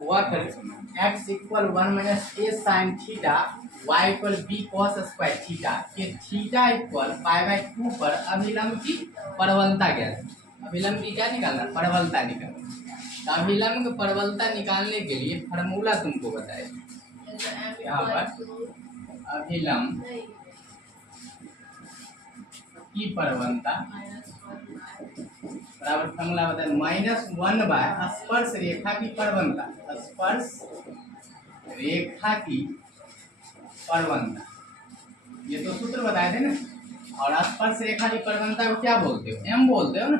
वक्र x equal 1 minus a sine theta y equal b cos square theta के theta equal π/2 पर अभिलंब की परवलता ज्ञात। अभिलंब की क्या निकालना? परवलता निकालना। तो अभिलंब की परवलता निकालने के लिए फार्मूला तुमको बताए यहाँ पर अभिलंब की परवलता बराबर फॉर्मूला बताए -1 स्पर्श रेखा की परवलता। स्पर्श रेखा की परवलता ये तो सूत्र बताए थे ना। और स्पर्श रेखा की परवलता को क्या बोलते हो? m बोलते हो ना,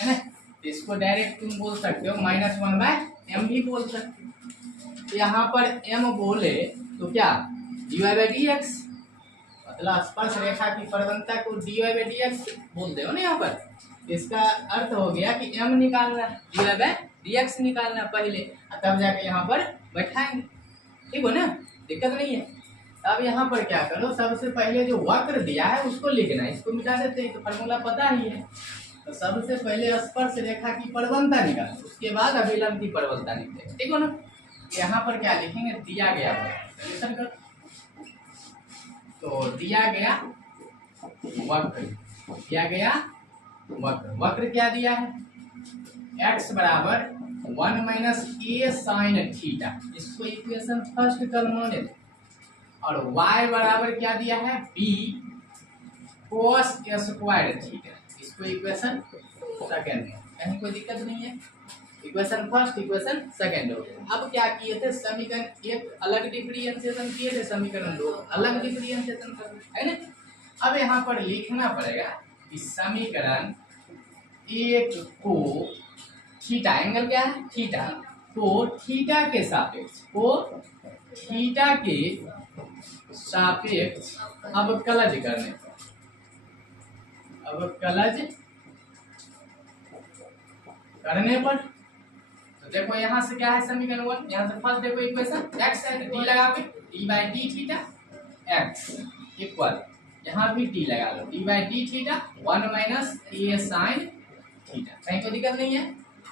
है ना। इसको डायरेक्ट तुम बोल सकते हो -1/m भी बोल सकते हो। यहाँ पर m बोले तो क्या dy/dx, मतलब स्पर्श रेखा की परवलता को dy/dx बोलते हो ना यहाँ पर। इसका अर्थ हो गया कि m निकालना, dy/dx निकालना पहले, तब जाके यहाँ पर बैठाएंगे। ठीक हो ना, दिक्कत नहीं है। अब यहाँ पर क्या करो, सबसे पहले जो वक्र दिया है उसको लिखना है। इसको मिटा देते हैं तो फॉर्मूला पता ही है। तो सबसे पहले स्पर्श रेखा की परवलता निकालो, उसके बाद अभिलंब की परवलता निकालेंगे। ठीक हो ना। यहाँ पर क्या लिखेंगे? दिया गया सॉल्यूशन करो। तो दिया गया वक्र, दिया गया वक्र, वक्र क्या दिया है? x बराबर 1 माइनस a साइन थीटा, इसको इक्वेशन फर्स्ट कर मान। और y बराबर क्या दिया है? b cos स्क्वायर थीटा, इसको इक्वेशन सेकंड है। कहीं कोई दिक्कत नहीं है। इक्वेशन फर्स्ट, इक्वेशन सेकंड हो गया। अब क्या किए थे? समीकरण एक अलग डिफरेंशिएशन किए थे, समीकरण दो अलग डिफरेंशिएशन कर, है ना। अब यहाँ पर लिखना पड़ेगा कि समीकरण एक को थीटा, एंगल क्या है? थीटा, तो थीटा के सापेक्ष, को थीटा के सापेक्ष अवकलज करने पर, अवकलज करने पर, तो देखो यहाँ से क्या है? समीकरण 1, यहाँ से फर्स्ट देखो इक्वेशन x है तो d लगा के d/d थीटा x इक्वल, यहाँ भी d लगा लो, d/d theta 1 minus a sine theta. कहीं कोई दिक्कत नहीं है।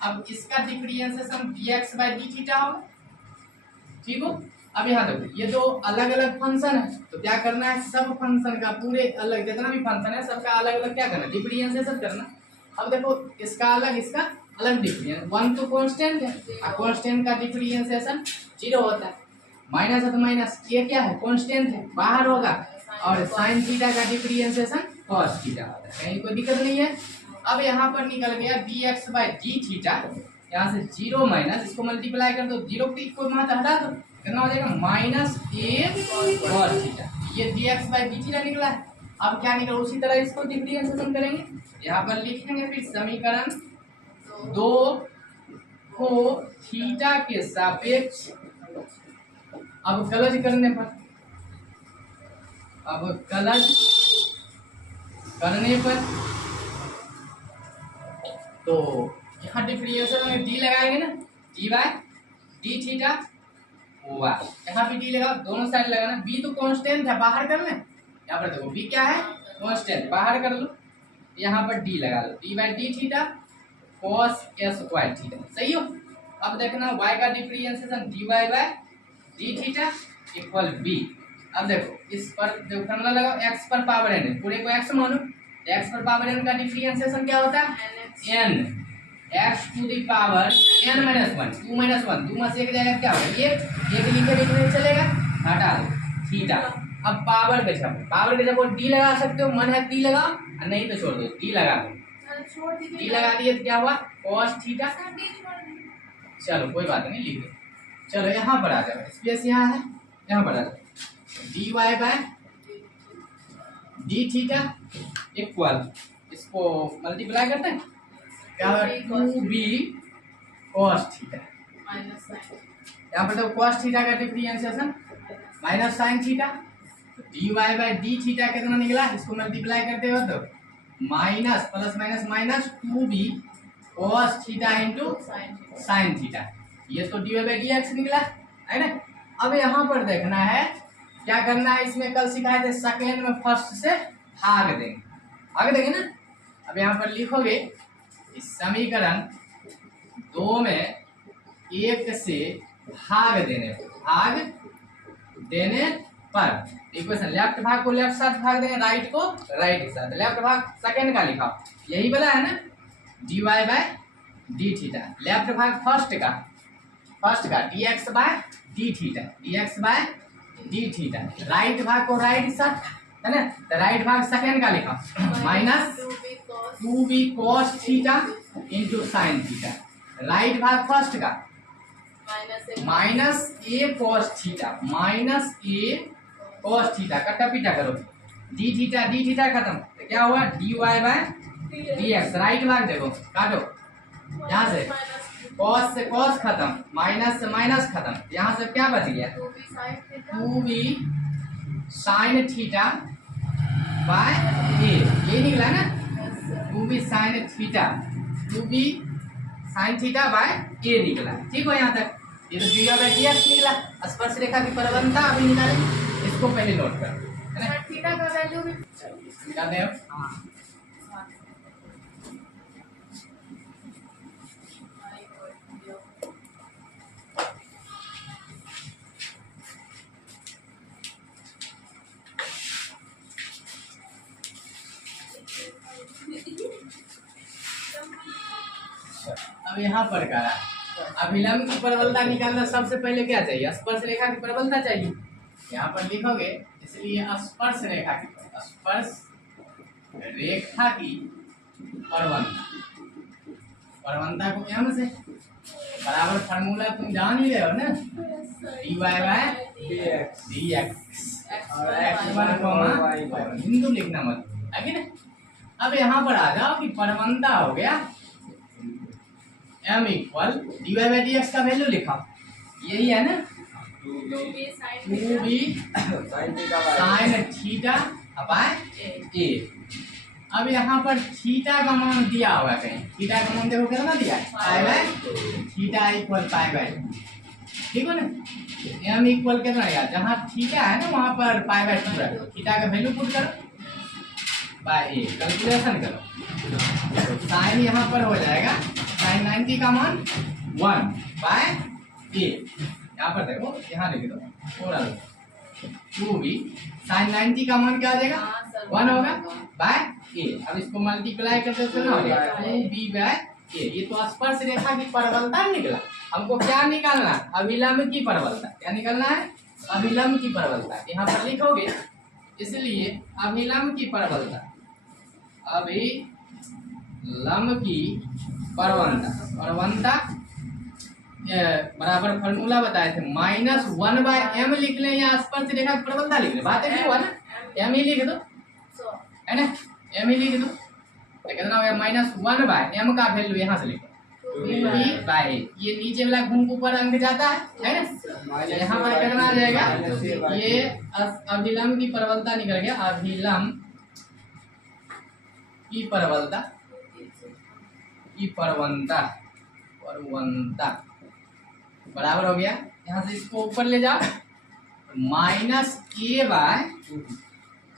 अब इसका डिफरेंशिएशन dx/d थीटा होगा। ठीक हो। अब यहाँ देखो ये दो अलग अलग फंक्शन है, तो क्या करना है? सब फंक्शन का पूरे अलग, जितना भी फंक्शन है सबका अलग अलग क्या करना? डिफरेंशिएशन करना। अब देखो इसका अलग, इसका अलग डिफरेंस, 1 तो कांस्टेंट है और कांस्टेंट का डिफरेंशिएशन 0 होता है। माइनस है तो माइनस, ये क्या है? कांस्टेंट है, बाहर होगा। और साइन थीटा का डिफरेंशिएशन cos थीटा होता है। कहीं कोई दिक्कत नहीं है। अब यहाँ पर निकल गया dx/d थीटा, यहाँ से 0 माइनस, इसको मल्टीप्लाई कर दो, 0 को महत्व हटा दो, कितना हो जाएगा? -a cos theta. ये dx/d थीटा निकला है। अब क्या निकला? उसी तरह इसको डिफरेंशिएशन करेंगे। यहाँ पर लिखेंगे फिर समीकरण 2 को थीटा के सापेक्ष अवकलज करने पर, अवकलज करने पर, तो यहाँ डिफरेंशिएशन में d लगाएंगे ना, d/d थीटा हुआ, यहाँ भी d लगाओ, दोनों साइड लगाना। b तो कांस्टेंट है, बाहर कर लें। यहाँ पर देखो b क्या है? कांस्टेंट, बाहर कर लो। यहाँ पर d लगा लो, d/d theta cos square theta. सही हो। अब देखना y का differentiation dy/d theta equal b। अब देखो इस पर जो फॉर्मूला लगाओ, x पर पावर n है, पूरे को x मानो, x पर पावर n का डिफरेंशिएशन क्या होता है? n x to the power n minus 1, 2 minus 1, 2 में से एक जाएगा, क्या होगा? एक लिखे लिखने चलेगा, हटा दो थीटा। अब पावर के जब d लगा सकते हो, मन है d लगाओ, नहीं तो छोड़ दो, d लगा दो। d लगा दिए तो क्या हुआ? cos theta. चलो कोई बात नहीं, लिख दो। चलो यहाँ पर आ जाओ, स्पेस यहाँ है, यहाँ पर आ जाओ, dy/d थीटा इक्वल, इसको मल्टीप्लाई करते हैं, क्या होगा? 2b cos theta. यहाँ पर तो cos थीटा का differentiation minus sine theta, dy/d theta कितना निकला? इसको मल्टीप्लाई करते हो तो minus plus minus minus 2b cos theta into sine theta. ये तो dy/dx निकला, है ना। अब यहाँ पर देखना है क्या करना है। इसमें कल सिखाए थे सेकेंड में फर्स्ट से भाग देंगे ना। अब यहाँ पर लिखोगे इस समीकरण 2 में 1 से भाग देने पर इक्वेशन लेफ्ट भाग को लेफ्ट साथ भाग देंगे, राइट को राइट के साथ। लेफ्ट भाग सेकंड का लिखा यही वाला है ना, dy by D theta. Left भाग फर्स्ट का dx by D theta. Right भाग को राइट साथ है ना, तो राइट भाग सेकंड का लिखा minus 2b cos theta into sine theta. Right भाग फर्स्ट का माइनस a cos थीटा कटा पीटा करो, डी थीटा खत्म, तो क्या हुआ dy बाय dx। राइट भाग देखो काटो, यहाँ से cos से cos खत्म, माइनस से माइनस खत्म, यहाँ से क्या बच गया 2b sin theta by a, ये निकला ना 2b sin theta by a निकला। ठीक हो यहाँ तक, ये तो dy बाय dx निकला। स्पर्श रेखा की परवलता अभी निकालेंगे, इसको पहले नोट कर है ना, थीटा का वैल्यू भी निकालते हैं। हाँ अब यहाँ पर करा अभिलंब की परवलता निकालना, सबसे पहले क्या चाहिए स्पर्श रेखा की परवलता चाहिए। यहाँ पर लिखोगे, इसलिए स्पर्श रेखा की परवलता को m से बराबर फार्मूला तुम जान ही रहे हो ना, dy बाय dx और x1 हिंदू लिखना मत है ना। अब यहाँ पर आ जाओ कि परवलता हो गया m equal dy by dx का वैल्यू लिखा, यही है ना 2b sin theta by a। अब यहाँ पर थीटा का मान दिया हुआ कहीं, थीटा का मान देखो कितना दिया pi by theta equal pi by, ठीक हो ना। m इक्वल कितना आएगा, जहाँ थीटा है ना वहाँ पर पाई बाय 2 रखो, थीटा का वैल्यू पुट करो बाय a, कैलकुलेशन करो, साइन यहाँ पर हो जाएगा sin 90 का मान 1 बाय a। यहाँ पर देखो, यहाँ लिख दो थोड़ा 2b sin 90 का मान क्या आ जाएगा 1 होगा बाय a। अब इसको मल्टीप्लाई करते तो ना हो जाएगा 2b बाय a। ये तो स्पर्श रेखा की परवलता निकला। हमको क्या निकालना है, अभिलंब की परवलता। क्या निकालना है, अभिलंब की परवलता। यहाँ पर लिखोगे, इसलिए अभिलंब की परवलता, अभिलंब की परवलता बराबर फार्मूला बताए थे -1 बाय m लिख लें या स्पर्श रेखा की परवलता लिख लें, बात है हुआ ना, m ही लिख दो है ना, m ही लिख दो, तो कितना हो गया -1 बाय m का वैल्यू यहाँ से लिखो 2b बाय, ये नीचे वाला घूम ऊपर अंक जाता है ना, यहाँ पर कितना आ जाएगा, ये अभिलंब की परवलता निकल गया, अभिलंब की परवलता बराबर हो गया। यहाँ से इसको ऊपर ले जाओ, -a बाय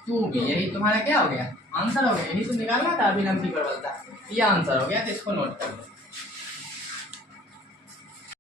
2b, यही तुम्हारा क्या हो गया आंसर हो गया। यही तो निकालना था अभिलंब की परवलता, ये आंसर हो गया। तो इसको नोट कर लो।